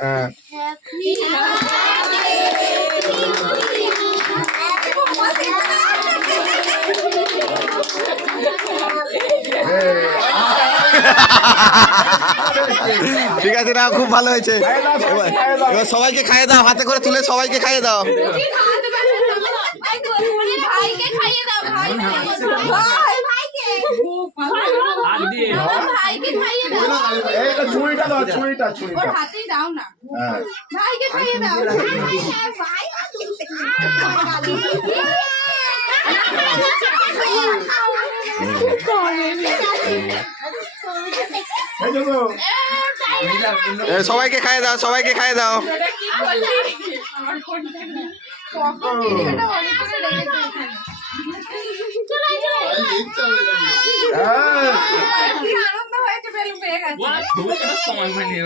ঠিক আছে না, খুব ভালো হয়েছে। এবার সবাইকে খাইয়ে দাও, হাতে করে তুলে সবাইকে খাইয়ে দাও। সবাইকে খাইয়ে দাও, সবাইকে খাইয়ে দাও। সময় মানে